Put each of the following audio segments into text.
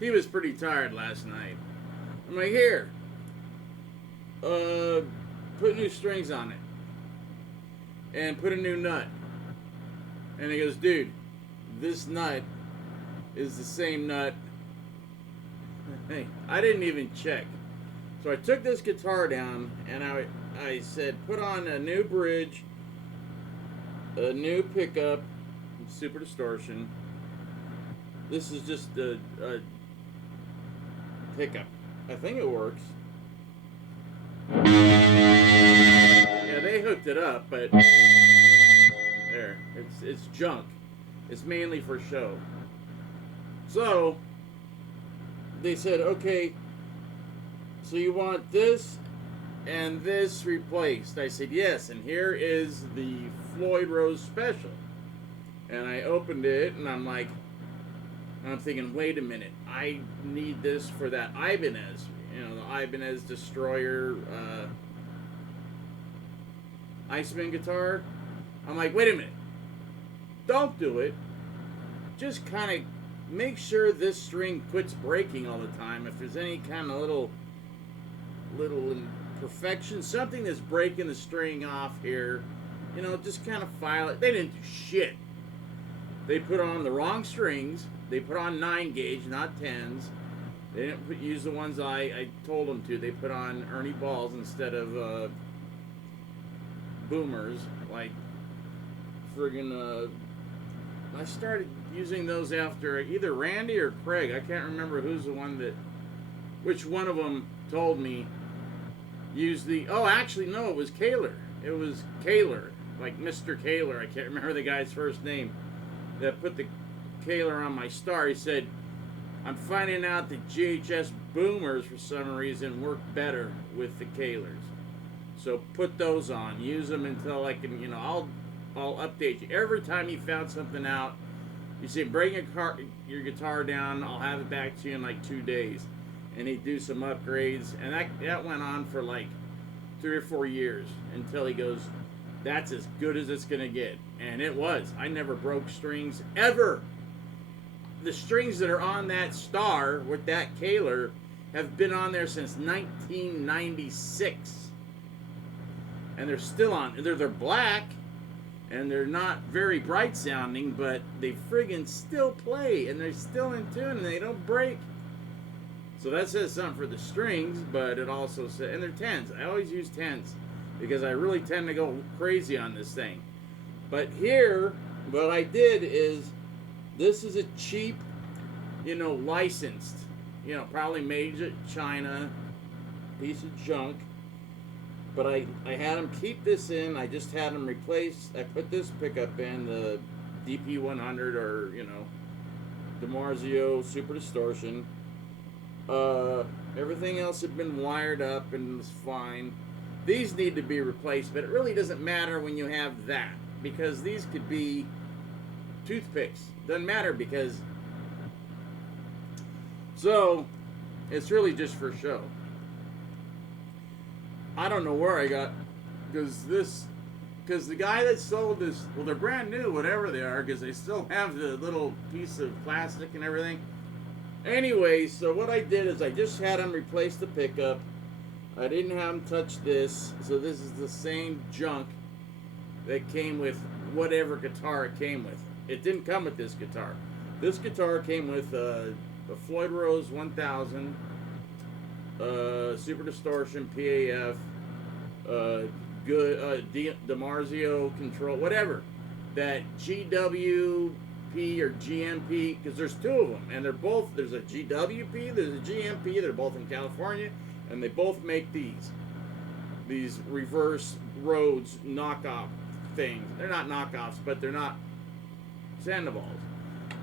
He was pretty tired last night. I'm like, here, put new strings on it and put a new nut. And he goes, dude, this nut is the same nut. Hey, I didn't even check. So I took this guitar down and I said, put on a new bridge, a new pickup, super distortion. This is just a pickup. I think it works. Yeah, they hooked it up, but there, it's junk. It's mainly for show. So they said, okay, so you want this and this replaced? I said, yes, and here is the Floyd Rose Special. And I opened it, and I'm like, I'm thinking, wait a minute, I need this for that Ibanez, the Ibanez Destroyer Iceman guitar. I'm like, wait a minute, don't do it. Just kind of make sure this string quits breaking all the time. If there's any kind of little imperfection, something that's breaking the string off here, just kind of file it. They didn't do shit. They put on the wrong strings. They put on 9 gauge, not 10s. They didn't use the ones I told them to. They put on Ernie balls instead of boomers, like friggin' I started using those after either Randy or Craig. I can't remember which one of them told me use the. Oh, actually, no, it was Kaler. It was Kaler, like Mr. Kaler. I can't remember the guy's first name that put the Kaler on my Star. He said, I'm finding out that GHS boomers for some reason work better with the Kalers. So put those on. Use them until I can, I'll update you. Every time you found something out, you say, bring your guitar down, I'll have it back to you in like 2 days. And he'd do some upgrades. And that went on for like 3 or 4 years until he goes, that's as good as it's going to get. And it was. I never broke strings ever. The strings that are on that Star with that Kaler have been on there since 1996. And they're still on. They're black, and they're not very bright sounding, but they friggin' still play, and they're still in tune, and they don't break. So that says something for the strings, but it also says, and they're 10s. I always use 10s because I really tend to go crazy on this thing. But here, what I did is, this is a cheap, licensed, probably made in China, piece of junk. But I had them keep this in. I just had them replace. I put this pickup in, the DP100 or, DiMarzio Super Distortion. Everything else had been wired up and was fine. These need to be replaced, but it really doesn't matter when you have that, because these could be toothpicks. Doesn't matter because, so it's really just for show. I don't know where I got, because the guy that sold this, well, they're brand new, whatever they are, because they still have the little piece of plastic and everything. Anyway, so what I did is I just had him replace the pickup. I didn't have him touch this, so this is the same junk that came with whatever guitar it came with. It didn't come with this guitar. This guitar came with a Floyd Rose 1000, Super Distortion PAF, DiMarzio control, whatever. That GWP or GMP, because there's 2 of them, and there's a GWP, there's a GMP, they're both in California, and they both make these reverse Rhoads knockoff things. They're not knockoffs, but they're not Sandoval's.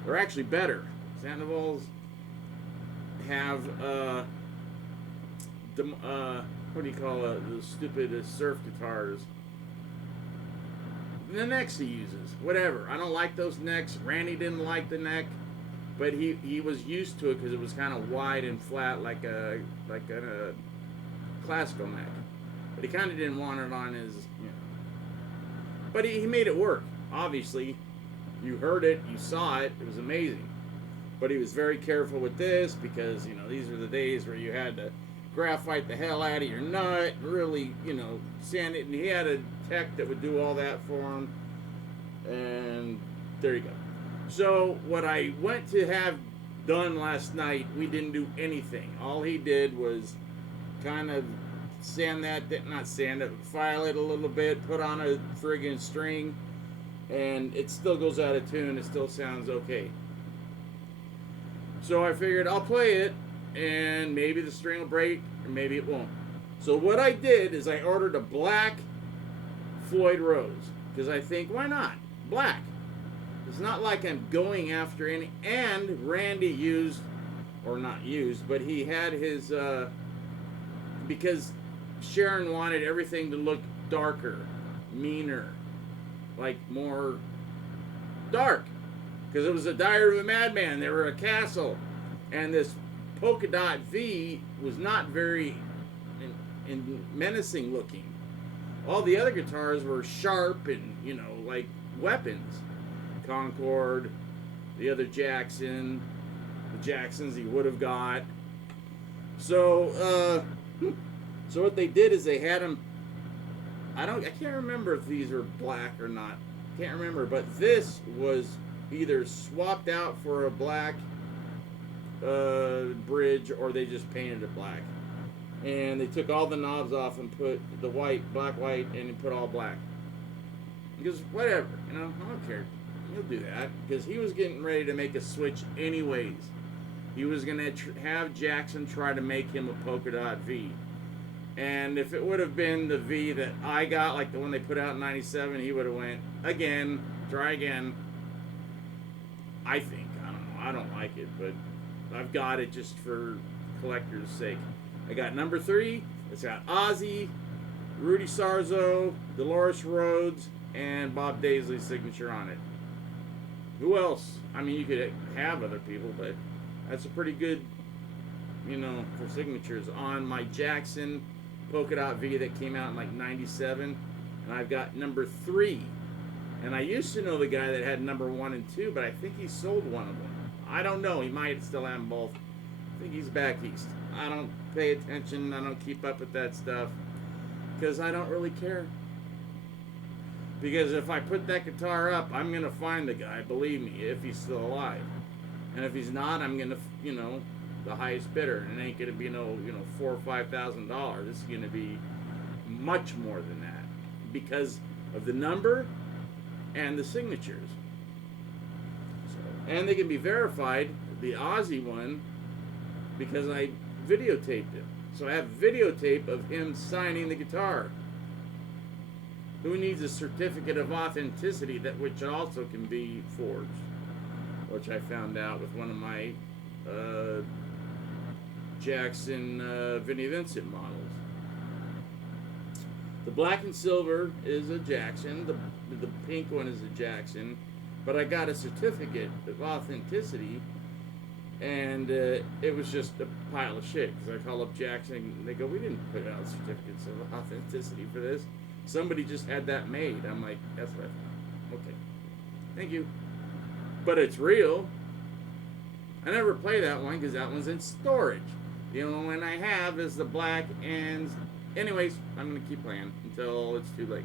They're actually better. Sandoval's have what do you call it? The stupid surf guitars. The necks he uses, whatever. I don't like those necks. Randy didn't like the neck, but he was used to it because it was kind of wide and flat, like a classical neck. But he kind of didn't want it on his, But he made it work. Obviously, you heard it, you saw it. It was amazing. But he was very careful with this because, you know, these were the days where you had to graphite the hell out of your nut, really, you know, sand it. And he had a tech that would do all that for him. And there you go. So what I went to have done last night, we didn't do anything. All he did was kind of sand that, not sand it, file it a little bit, put on a friggin' string, and it still goes out of tune. It still sounds okay. So I figured I'll play it, and maybe the string will break, or maybe it won't. So what I did is I ordered a black Floyd Rose, because I think, why not? Black. It's not like I'm going after any. And Randy used, or not used, but he had his, because Sharon wanted everything to look darker, meaner, like more dark. Because it was a Diary of a Madman. They were a castle. And this polka dot V was not very menacing looking. All the other guitars were sharp and, you know, like weapons. Concord, the other Jackson, the Jacksons he would have got. So, so what they did is they had them. I can't remember if these are black or not. Can't remember, but this was either swapped out for a black bridge, or they just painted it black. And they took all the knobs off and put the black white, and put all black. Because whatever, you know, I don't care. He'll do that because he was getting ready to make a switch anyways. He was going to have Jackson try to make him a polka dot V. And if it would have been the V that I got, like the one they put out in 97, he would have went, again, try again. I think. I don't know. I don't like it, but I've got it just for collector's sake. I got number 3. It's got Ozzy, Rudy Sarzo, Dolores Rhoads, and Bob Daisley's signature on it. Who else? I mean, you could have other people, but that's a pretty good, you know, for signatures. On my Jackson polka dot V that came out in like 97, and I've got number 3. And I used to know the guy that had number 1 and 2, but I think he sold one of them. I don't know. He might still have them both. I think he's back east. I don't pay attention. I don't keep up with that stuff because I don't really care. Because if I put that guitar up, I'm going to find the guy, believe me, if he's still alive. And if he's not, I'm going to, you know, the highest bidder. And it ain't going to be no, you know, $4,000 or $5,000. It's going to be much more than that because of the number and the signatures. So, and they can be verified, the Ozzy one, because I videotaped it. So I have videotape of him signing the guitar. Who needs a certificate of authenticity that which also can be forged? Which I found out with one of my Jackson Vinnie Vincent models. The black and silver is a Jackson. The pink one is a Jackson. But I got a certificate of authenticity, and it was just a pile of shit. Because I call up Jackson, and they go, "We didn't put out certificates of authenticity for this. Somebody just had that made." I'm like, "That's what I thought." Okay. Thank you. But it's real. I never play that one because that one's in storage. The only one I have is the black and... Anyways, I'm going to keep playing until it's too late.